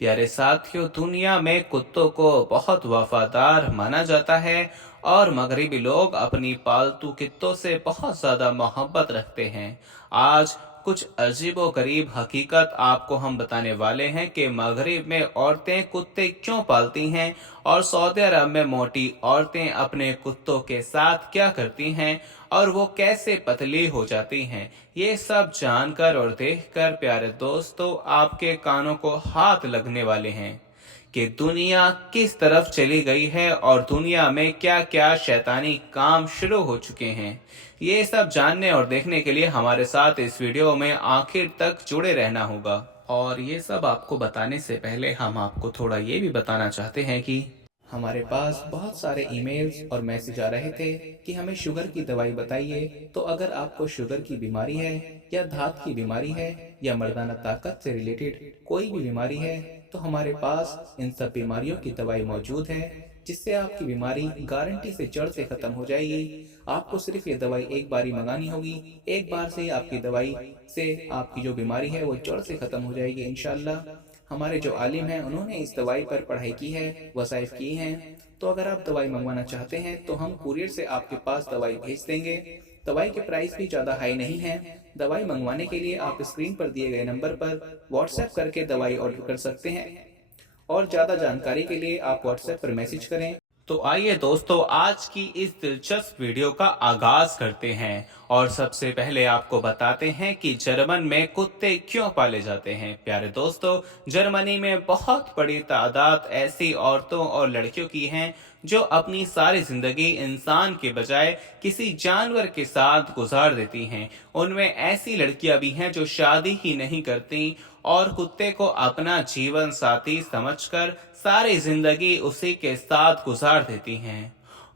प्यारे साथियों, दुनिया में कुत्तों को बहुत वफादार माना जाता है और मगरिबी लोग अपनी पालतू कुत्तों से बहुत ज़्यादा मोहब्बत रखते हैं। आज कुछ अजीबो गरीब हकीकत आपको हम बताने वाले हैं कि मगरिब में औरतें कुत्ते क्यों पालती हैं और सऊदी अरब में मोटी औरतें अपने कुत्तों के साथ क्या करती हैं और वो कैसे पतली हो जाती हैं। ये सब जानकर और देखकर प्यारे दोस्तों आपके कानों को हाथ लगने वाले हैं कि दुनिया किस तरफ चली गई है और दुनिया में क्या क्या शैतानी काम शुरू हो चुके हैं। ये सब जानने और देखने के लिए हमारे साथ इस वीडियो में आखिर तक जुड़े रहना होगा। और ये सब आपको बताने से पहले हम आपको थोड़ा ये भी बताना चाहते हैं कि हमारे पास बहुत सारे ईमेल्स और मैसेज आ रहे थे कि हमें शुगर की दवाई बताइए। तो अगर आपको शुगर की बीमारी है या धात की बीमारी है या मर्दाना ताकत से रिलेटेड कोई भी बीमारी है, तो हमारे पास इन सब बीमारियों की दवाई मौजूद है, जिससे आपकी बीमारी गारंटी से जड़ से खत्म हो जाएगी। आपको सिर्फ ये दवाई एक बार ही मंगानी होगी। एक बार से आपकी दवाई से आपकी जो बीमारी है वो जड़ से खत्म हो जाएगी इंशाल्लाह। हमारे जो आलिम हैं उन्होंने इस दवाई पर पढ़ाई की है, वसाइफ की हैं। तो अगर आप दवाई मंगवाना चाहते हैं तो हम कुरियर से आपके पास दवाई भेज देंगे। दवाई के प्राइस भी ज़्यादा हाई नहीं है। दवाई मंगवाने के लिए आप स्क्रीन पर दिए गए नंबर पर व्हाट्सएप करके दवाई ऑर्डर कर सकते हैं और ज़्यादा जानकारी के लिए आप व्हाट्सएप पर मैसेज करें। तो आइए दोस्तों, आज की इस दिलचस्प वीडियो का आगाज करते हैं और सबसे पहले आपको बताते हैं कि जर्मन में कुत्ते क्यों पाले जाते हैं। प्यारे दोस्तों, जर्मनी में बहुत बड़ी तादाद ऐसी औरतों और लड़कियों की हैं जो अपनी सारी जिंदगी इंसान के बजाय किसी जानवर के साथ गुजार देती हैं। उनमें ऐसी लड़कियां भी हैं जो शादी ही नहीं करती और कुत्ते को अपना जीवन साथी समझकर सारी जिंदगी उसी के साथ गुजार देती हैं।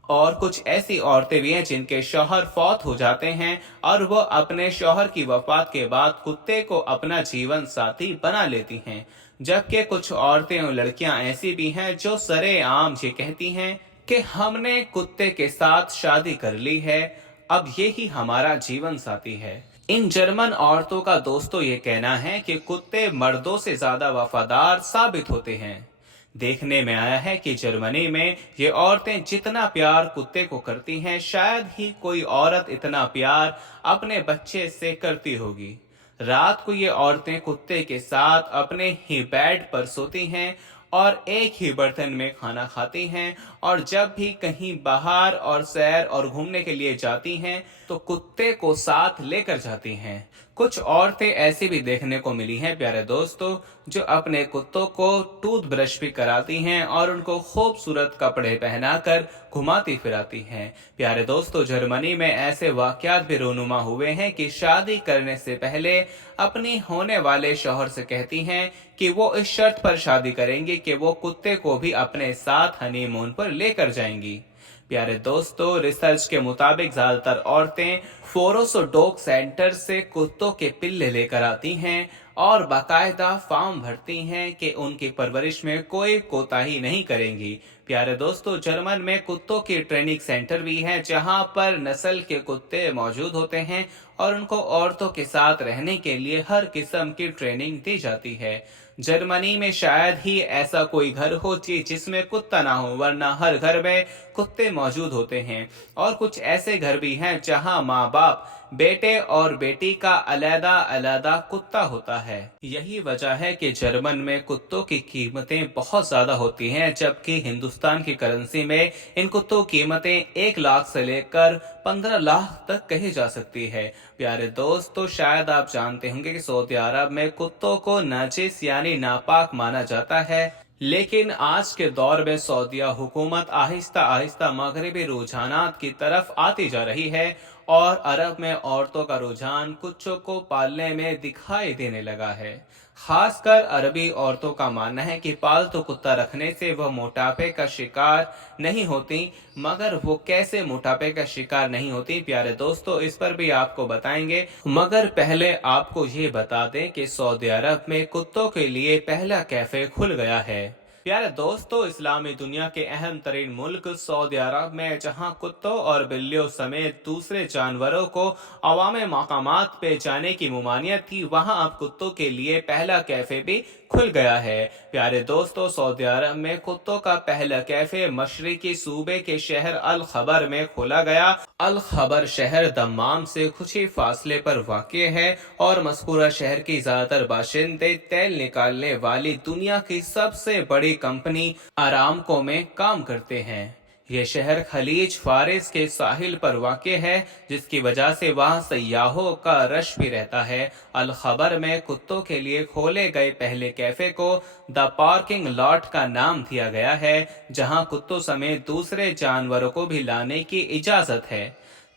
और कुछ ऐसी औरतें भी हैं जिनके शौहर फौत हो जाते हैं और वो अपने शौहर की वफात के बाद कुत्ते को अपना जीवन साथी बना लेती हैं। जबकि कुछ औरतें और लड़कियां ऐसी भी हैं जो सरेआम ये कहती हैं कि हमने कुत्ते के साथ शादी कर ली है, अब ये ही हमारा जीवन साथी है। इन जर्मन औरतों का दोस्तों ये कहना है कि कुत्ते मर्दों से ज्यादा वफादार साबित होते हैं। देखने में आया है कि जर्मनी में ये औरतें जितना प्यार कुत्ते को करती हैं, शायद ही कोई औरत इतना प्यार अपने बच्चे से करती होगी। रात को ये औरतें कुत्ते के साथ अपने ही बेड पर सोती हैं और एक ही बर्तन में खाना खाती हैं और जब भी कहीं बाहर और सैर और घूमने के लिए जाती हैं तो कुत्ते को साथ लेकर जाती हैं। कुछ औरतें ऐसी भी देखने को मिली हैं प्यारे दोस्तों, जो अपने कुत्तों को टूथ ब्रश भी कराती हैं और उनको खूबसूरत कपड़े पहनाकर घुमाती फिराती हैं। प्यारे दोस्तों, जर्मनी में ऐसे वाकयात भी रोनुमा हुए हैं कि शादी करने से पहले अपनी होने वाले शौहर से कहती हैं कि वो इस शर्त पर शादी करेंगी कि वो कुत्ते को भी अपने साथ हनीमून पर लेकर जाएंगी। प्यारे दोस्तों, रिसर्च के मुताबिक ज्यादातर औरतें फोरोसो डॉग सेंटर से कुत्तों के पिल्ले लेकर आती हैं और बाकायदा फॉर्म भरती हैं कि उनकी परवरिश में कोई कोताही नहीं करेंगी। प्यारे दोस्तों, जर्मन में कुत्तों की ट्रेनिंग सेंटर भी है जहां पर नस्ल के कुत्ते मौजूद होते हैं और उनको औरतों के साथ रहने के लिए हर किस्म की ट्रेनिंग दी जाती है। जर्मनी में शायद ही ऐसा कोई घर हो जिसमें कुत्ता ना हो, वरना हर घर में कुत्ते मौजूद होते हैं। और कुछ ऐसे घर भी हैं जहां माँ बाप, बेटे और बेटी का अलग अलग कुत्ता होता है। यही वजह है कि जर्मन में कुत्तों की कीमतें बहुत ज्यादा होती हैं, जबकि हिंदुस्तान की करेंसी में इन कुत्तों की कीमतें 1 लाख से लेकर 15 लाख तक कही जा सकती है। प्यारे दोस्तों, शायद आप जानते होंगे कि सऊदी अरब में कुत्तों को नजिस यानी नापाक माना जाता है, लेकिन आज के दौर में सऊदीया हुकूमत आहिस्ता आहिस्ता मगरबी रुझानात की तरफ आती जा रही है और अरब में औरतों का रुझान कुत्तों को पालने में दिखाई देने लगा है। खासकर अरबी औरतों का मानना है कि पालतू कुत्ता रखने से वह मोटापे का शिकार नहीं होती। मगर वो कैसे मोटापे का शिकार नहीं होती, प्यारे दोस्तों, इस पर भी आपको बताएंगे। मगर पहले आपको ये बता दें कि सऊदी अरब में कुत्तों के लिए पहला कैफे खुल गया है। प्यारे दोस्तों, इस्लामी दुनिया के अहम तरीन मुल्क सऊदी अरब में जहां कुत्तों और बिल्लियों समेत दूसरे जानवरों को अवाम मकामात पे जाने की ममानियत थी, वहां अब कुत्तों के लिए पहला कैफे भी खुल गया है। प्यारे दोस्तों, सऊदी अरब में कुत्तों का पहला कैफे मशरकी सूबे के शहर अल खबर में खोला गया। अल खबर शहर दम्माम से कुछ ही फासले पर वाक़ है और मज़कूरा शहर की ज़्यादातर बाशिंदे तेल निकालने वाली दुनिया की सबसे बड़ी कंपनी अरामको में काम करते हैं। ये शहर खलीज फारिस के साहिल पर वाक़ है, जिसकी वजह से वहाँ सयाहों का रश भी रहता है। अल खबर में कुत्तों के लिए खोले गए पहले कैफे को द पार्किंग लॉट का नाम दिया गया है, जहाँ कुत्तों समेत दूसरे जानवरों को भी लाने की इजाज़त है।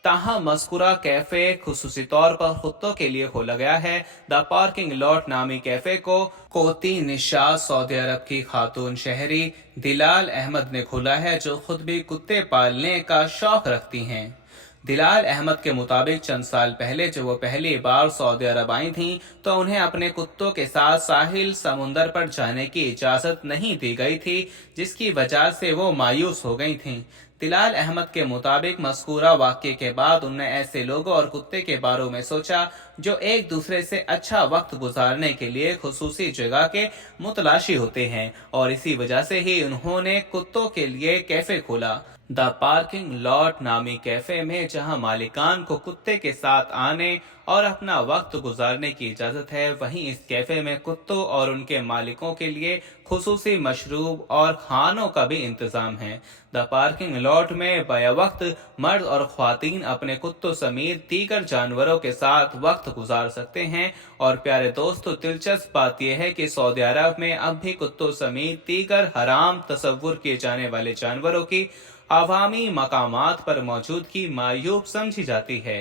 ताहम मज़कूरा कैफे खुसूसी तौर पर कुत्तों के लिए खोला गया है। द पार्किंग लॉट नामी कैफे को कोती निशाद सऊदी अरब की खातून शहरी दिलाल अहमद ने खोला है, जो खुद भी कुत्ते पालने का शौक रखती हैं। दिलाल अहमद के मुताबिक चंद साल पहले जब वो पहली बार सऊदी अरब आई थीं, तो उन्हें अपने कुत्तों के साथ साहिल समुंदर पर जाने की इजाज़त नहीं दी गई थी, जिसकी वजह से वो मायूस हो गई थीं। दिलाल अहमद के मुताबिक मज़कूरा वाक़े के बाद उन्होंने ऐसे लोगों और कुत्ते के बारे में सोचा जो एक दूसरे से अच्छा वक्त गुजारने के लिए खुसूसी जगह के मुतलाशी होते हैं, और इसी वजह से ही उन्होंने कुत्तों के लिए कैफे खोला। द पार्किंग लॉट नामी कैफे में जहां मालिकान को कुत्ते के साथ आने और अपना वक्त गुजारने की इजाज़त है, वहीं इस कैफे में कुत्तों और उनके मालिकों के लिए खुसूसी मशरूब और खानों का भी इंतज़ाम है। द पार्किंग लॉट में बया वक्त मर्द और ख्वातीन अपने कुत्तों समेत दीगर जानवरों के साथ वक्त गुजार सकते हैं। और प्यारे दोस्तों, दिलचस्प बात यह है कि सऊदी अरब में अब भी कुत्तों समेत दीगर हराम तस्वुर किए जाने वाले जानवरों की अवामी मकामात पर मौजूदगी मायूब समझी जाती है।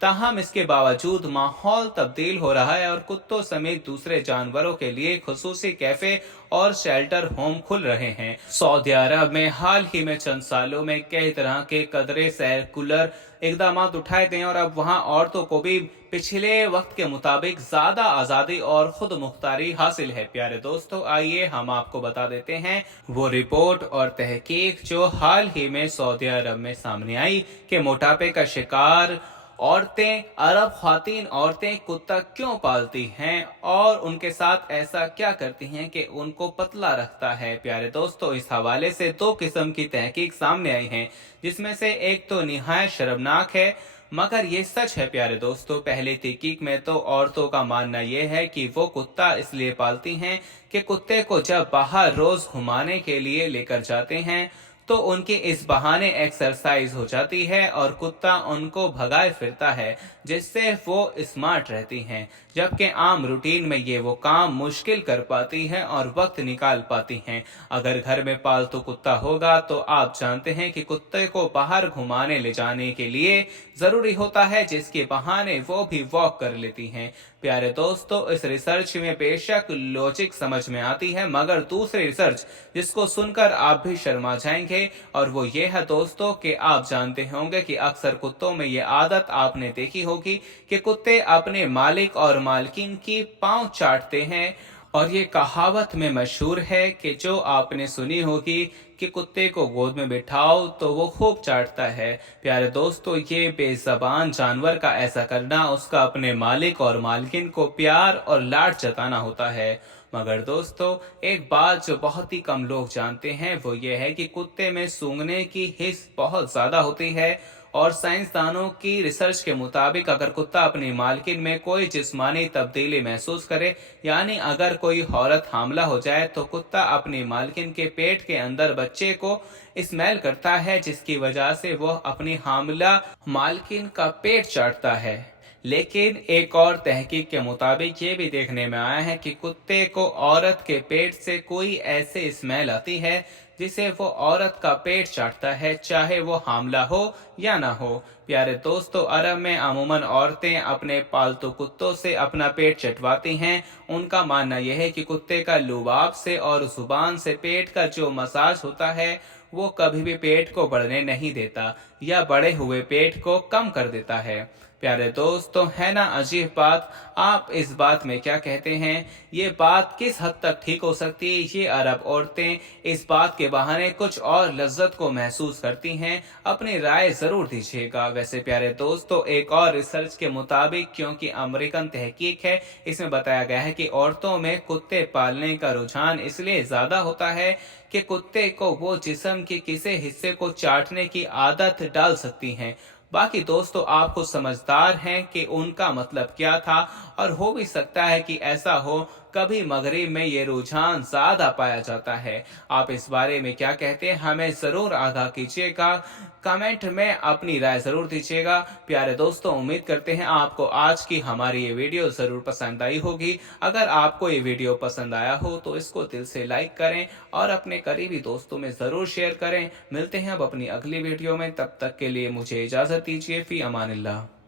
ताहम इसके बावजूद माहौल तब्दील हो रहा है और कुत्तों समेत दूसरे जानवरों के लिए खुसूसी कैफे और शेल्टर होम खुल रहे हैं। सऊदी अरब में हाल ही में चंद सालों में कई तरह के कदरे सर्कुलर इकदाम उठाए गए और अब वहां औरतों को भी पिछले वक्त के मुताबिक ज्यादा आज़ादी और खुद मुख्तारी हासिल है। प्यारे दोस्तों, आइए हम आपको बता देते हैं वो रिपोर्ट और तहकीक जो हाल ही में सऊदी अरब में सामने आई कि मोटापे का शिकार औरतें, अरब ख्वातीन औरतें कुत्ता क्यों पालती हैं और उनके साथ ऐसा क्या करती हैं कि उनको पतला रखता है। प्यारे दोस्तों, इस हवाले से दो किस्म की तहकीक सामने आई हैं, जिसमें से एक तो निहायत शर्मनाक है मगर ये सच है। प्यारे दोस्तों, पहली तहकीक में तो औरतों का मानना यह है कि वो कुत्ता इसलिए पालती हैं कि कुत्ते को जब बाहर रोज घुमाने के लिए लेकर जाते हैं तो उनकी इस बहाने एक्सरसाइज हो जाती है और कुत्ता उनको भगाए फिरता है, जिससे वो स्मार्ट रहती हैं, जबकि आम रूटीन में ये वो काम मुश्किल कर पाती हैं और वक्त निकाल पाती हैं। अगर घर में पालतू कुत्ता होगा तो आप जानते हैं कि कुत्ते को बाहर घुमाने ले जाने के लिए जरूरी होता है, जिसके बहाने वो भी वॉक कर लेती हैं। प्यारे दोस्तों, इस रिसर्च में बेशक लॉजिक समझ में आती है, मगर दूसरी रिसर्च जिसको सुनकर आप भी शर्मा जाएंगे, और वो ये है दोस्तों कि आप जानते होंगे कि अक्सर कुत्तों में ये आदत आपने देखी होगी कि कुत्ते अपने मालिक और मालकिन की पांव चाटते हैं, और ये कहावत में मशहूर है कि जो आपने सुनी होगी कि कुत्ते को गोद में बिठाओ तो वो खूब चाटता है। प्यारे दोस्तों, ये बेज़बान जानवर का ऐसा करना उसका अपने मालिक और मालकिन को प्यार और लाड जताना होता है। मगर दोस्तों, एक बात जो बहुत ही कम लोग जानते हैं वो ये है कि कुत्ते में सूंघने की हिस्स बहुत ज़्यादा होती है, और साइंसदानों की रिसर्च के मुताबिक अगर कुत्ता अपनी मालकिन में कोई जिस्मानी तब्दीली महसूस करे, यानी अगर कोई औरत हामला हो जाए, तो कुत्ता अपनी मालकिन के पेट के अंदर बच्चे को स्मेल करता है, जिसकी वजह से वह अपनी हामला मालकिन का पेट चाटता है। लेकिन एक और तहकीक के मुताबिक ये भी देखने में आया है कि कुत्ते को औरत के पेट से कोई ऐसे स्मेल आती है जिसे वो औरत का पेट चाटता है, चाहे वो हामला हो या ना हो। प्यारे दोस्तों, अरब में अमूमन औरतें अपने पालतू कुत्तों से अपना पेट चटवाती हैं। उनका मानना यह है कि कुत्ते का लुबाब से और जुबान से पेट का जो मसाज होता है वो कभी भी पेट को बढ़ने नहीं देता या बढ़े हुए पेट को कम कर देता है। प्यारे दोस्तों, है ना अजीब बात। आप इस बात में क्या कहते हैं? ये बात किस हद तक ठीक हो सकती है? ये अरब औरतें इस बात के बहाने कुछ और लज्जत को महसूस करती हैं। अपनी राय ज़रूर दीजिएगा। वैसे प्यारे दोस्तों, एक और रिसर्च के मुताबिक, क्योंकि अमेरिकन तहकीक है, इसमें बताया गया है कि औरतों में कुत्ते पालने का रुझान इसलिए ज़्यादा होता है कि कुत्ते को वो जिस्म के किसी हिस्से को चाटने की आदत डाल सकती हैं। बाकी दोस्तों, आप खुद समझदार हैं कि उनका मतलब क्या था, और हो भी सकता है कि ऐसा हो। कभी मगरिब में ये रुझान ज़्यादा पाया जाता है। आप इस बारे में क्या कहते हैं? हमें ज़रूर आगाह कीजिएगा। कमेंट में अपनी राय ज़रूर दीजिएगा। प्यारे दोस्तों, उम्मीद करते हैं आपको आज की हमारी ये वीडियो ज़रूर पसंद आई होगी। अगर आपको ये वीडियो पसंद आया हो तो इसको दिल से लाइक करें और अपने करीबी दोस्तों में ज़रूर शेयर करें। मिलते हैं अब अपनी अगली वीडियो में। तब तक के लिए मुझे इजाज़त दीजिए। फ़ी अमानिल्लाह।